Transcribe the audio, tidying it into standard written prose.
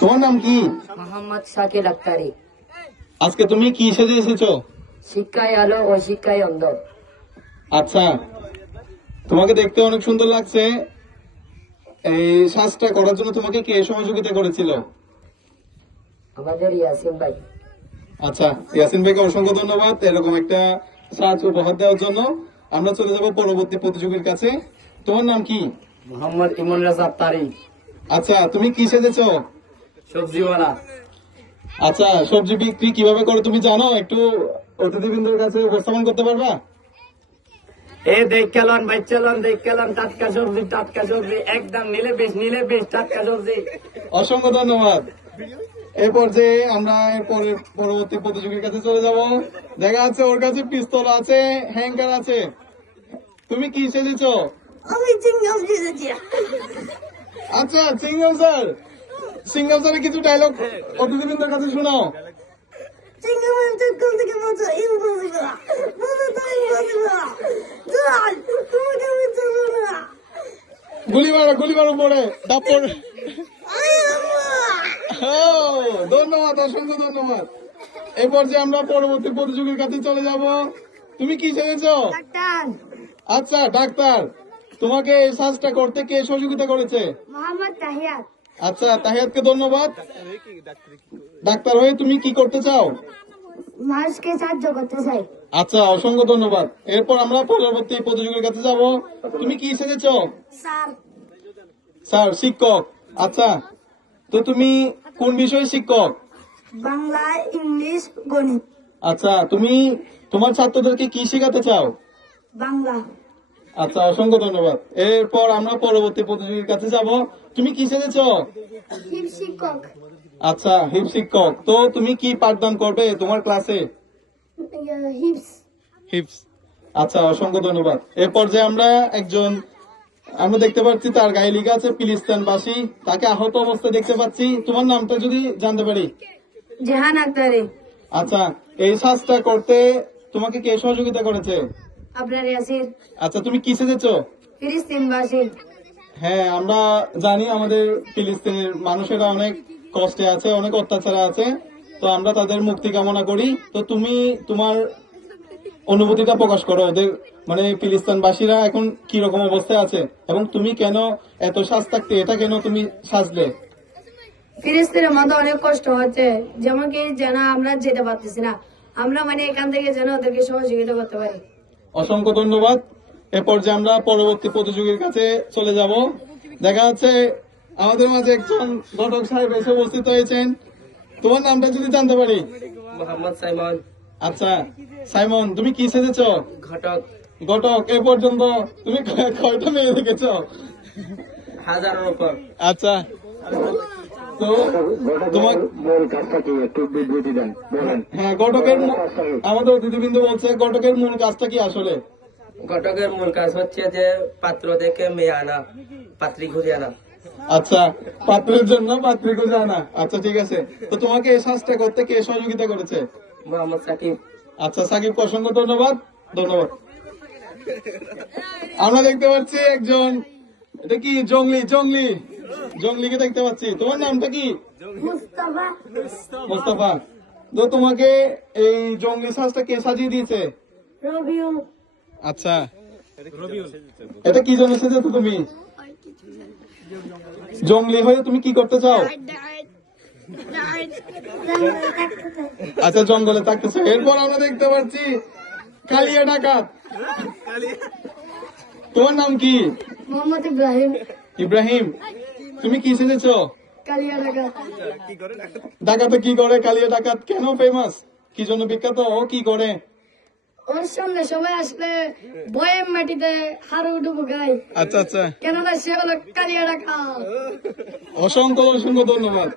তোমার নাম কি? মোহাম্মদ শাকিল আক্তারি। আজকে তুমি কি সেজে এসেছো? শিক্ষায় আলো ও শিক্ষায় অন্ধ। আচ্ছা, তোমাকে দেখতে অনেক সুন্দর লাগছে। এই সাজটা করার জন্য তোমাকে কে সহযোগিতা করেছিল? আমাদের ইয়াসিন ভাই। আচ্ছা, ইয়াসিন ভাইকে অসংখ্য ধন্যবাদ এরকম একটা সাজ উপহার দেওয়ার জন্য। আমরা চলে যাব পরবর্তী প্রতিযোগীর কাছে। তোমার নাম কি? মোহাম্মদ ইমন রাজা আক্তারি। আচ্ছা, তুমি কি সেজেছো? সবজিওয়ালা। আচ্ছা, সবজি বিক্রি কিভাবে করে তুমি জানো? একটু অতিথিবৃন্দের কাছে উপস্থাপন করতে পারবা? দেখ কেলন ভাই, চলন দেখ কেলন, টাটকা সবজি একদম নিলে বেশ টাটকা সবজি। অসংখ্য ধন্যবাদ। এই পর্যায়ে আমরা পরবর্তী প্রতিযোগীর কাছে চলে যাব। দেখা যাচ্ছে ওর কাছে পিস্তল আছে, হ্যাঙ্গার আছে। তুমি কি সেজেছো? আমি চিংগাম সেজেছি। আচ্ছা, সিঙ্গম স্যার। সিঙ্গম স্যারের কিছু ডায়লগ অতিথিবৃন্দের কাছে শোনাও। চিংগামের চক্কর থেকে বলছো ইম্পসিবল, বলো তো ইম্পসিবল। চল, তোমাকে আমি চলবো না। গুলি মারো পড়ে তারপর। আই আম্মা। ধন্যবাদ, অসংখ্য ধন্যবাদ। এই পর্যায়ে আমরা পরবর্তী প্রতিযোগীর কাছে চলে যাব। তুমি কি সেজেছো? ডাক্তার আচ্ছা, ডাক্তার। তোমাকে এই সাজটা করতে কে সহযোগিতা করেছে? মোহাম্মদ তাহিয়াত। আচ্ছা, তাহিয়াতকে ধন্যবাদ। ডাক্তার হয়ে তুমি কি করতে চাও? মানুষকে সাহায্য করতে চাই। আচ্ছা, অসংখ্য ধন্যবাদ। এরপর আমরা পরবর্তী প্রতিযোগীর কাছে যাব। তুমি কি সেজেছো? স্যার স্যার, শিক্ষক। আচ্ছা, তো তুমি কোন বিষয়ে শিক্ষক? বাংলা, ইংলিশ, গণিত। আচ্ছা, তুমি তোমার ছাত্রদেরকে কি শেখাতে চাও? বাংলা। আচ্ছা, অসংখ্য ধন্যবাদ। এরপর আমরা পরবর্তী প্রতিযোগীর কাছে যাব। তুমি কি সেজেছো? হিপ শিক্ষক। আচ্ছা, হিপ শিক্ষক। তো তুমি কি পাঠদান করবে তোমার ক্লাসে? হিপস। হিপস। আচ্ছা, অসংখ্য ধন্যবাদ। এর পর্যায়ে আমরা দেখতে পাচ্ছি তার গায়ে লেখা আছে ফিলিস্তিনবাসী। তাকে আহত অবস্থায় দেখতে পাচ্ছি। তোমার নামটা যদি জানতে পারি? জেহান আক্তারি। আচ্ছা, এই সাজটা করতে তোমাকে কে সহযোগিতা করেছে? আপনার ইয়াসির। আচ্ছা, তুমি কি সেজেছো? ফিলিস্তিনবাসী। হ্যাঁ, আমরা জানি আমাদের ফিলিস্তিনের মানুষেরা অনেক কষ্টে আছে, অনেক অত্যাচারে আছে। তো আমরা তাদের মুক্তি কামনা করি। তো তুমি তোমার অনুভূতিটা প্রকাশ করো ওদের, মানে ফিলিস্তিনবাসীরা এখন কি রকম অবস্থায় আছে, এবং তুমি কেন এত সাজ থাকতে এটা কেন তুমি সাজলে? ফিলিস্তিনের মধ্যে অনেক কষ্ট হচ্ছে, যেমন কি যেন আমরা যেতে পারতেছি না। আমরা এখান থেকে যেন ওদেরকে সহযোগিতা করতে পারি। অসংখ্য ধন্যবাদ। এরপর যে আমরা পরবর্তী প্রতিযোগীর কাছে চলে যাব। দেখা যাচ্ছে আমাদের মাঝে একজন ঘটক সাহেব এসে উপস্থিত হয়েছেন। তোমার নামটা যদি জানতে পারি? মোহাম্মদ সাইমন। আচ্ছা, সাইমন, তুমি কি সেজেছো? ঘটক। ঘটক। এ পর্যন্ত তুমি কয়টা মেয়ে দেখেছো? হাজারের উপর। আচ্ছা, তো তোমার মূল কাজটা কি একটু বিবৃতি দেন, বলেন। হ্যাঁ, আমাদের অতিথিবৃন্দ বলছে ঘটকের মূল কাজটা কি আসলে? ঘটকের মূল কাজ হচ্ছে যে পাত্র দেখে মেয়ে আনা, পাত্রী খুঁজে আনা। আচ্ছা, পাত্রের জন্য পাত্রী খুঁজে আনা। আচ্ছা, ঠিক আছে। তো তোমাকে এই সাজটা করতে কে সহযোগিতা করেছে? মোহাম্মদ সাকিব। আচ্ছা, সাকিব, অসংখ্য ধন্যবাদ। আমরা দেখতে পাচ্ছি একজন, এটা কি জঙ্গলিকে দেখতে পাচ্ছি। তোমার নামটা কি? মুস্তাফা। মোস্তফা। তো তোমাকে এই জঙ্গলি সাজটা কে সাজিয়ে দিয়েছে? রবিউল। আচ্ছা, এটা কি জন্য সেজেছো তুমি? জঙ্গলি হয়ে তুমি কি করতে চাও? আচ্ছা, জঙ্গলে থাকতেছে। এরপর আমরা দেখতে পাচ্ছি কালিয়া ডাকাত। তোমার নাম কি? মোহাম্মদ ইব্রাহিম। ইব্রাহিম, তুমি কি সেজেছো? কালিয়া ঢাকা। ডাকাতে কি করে? কালিয়া ডাকাত কেন ফেমাস? কি জন্য বিখ্যাত? ও কি করে? ওর সামনে সবাই আসলে বয়েম মাটিতে হাড়ু ডুবু গায়। আচ্ছা, আচ্ছা, কেননা সে হলো কালিয়া ঢাকা। অসংখ্য ধন্যবাদ।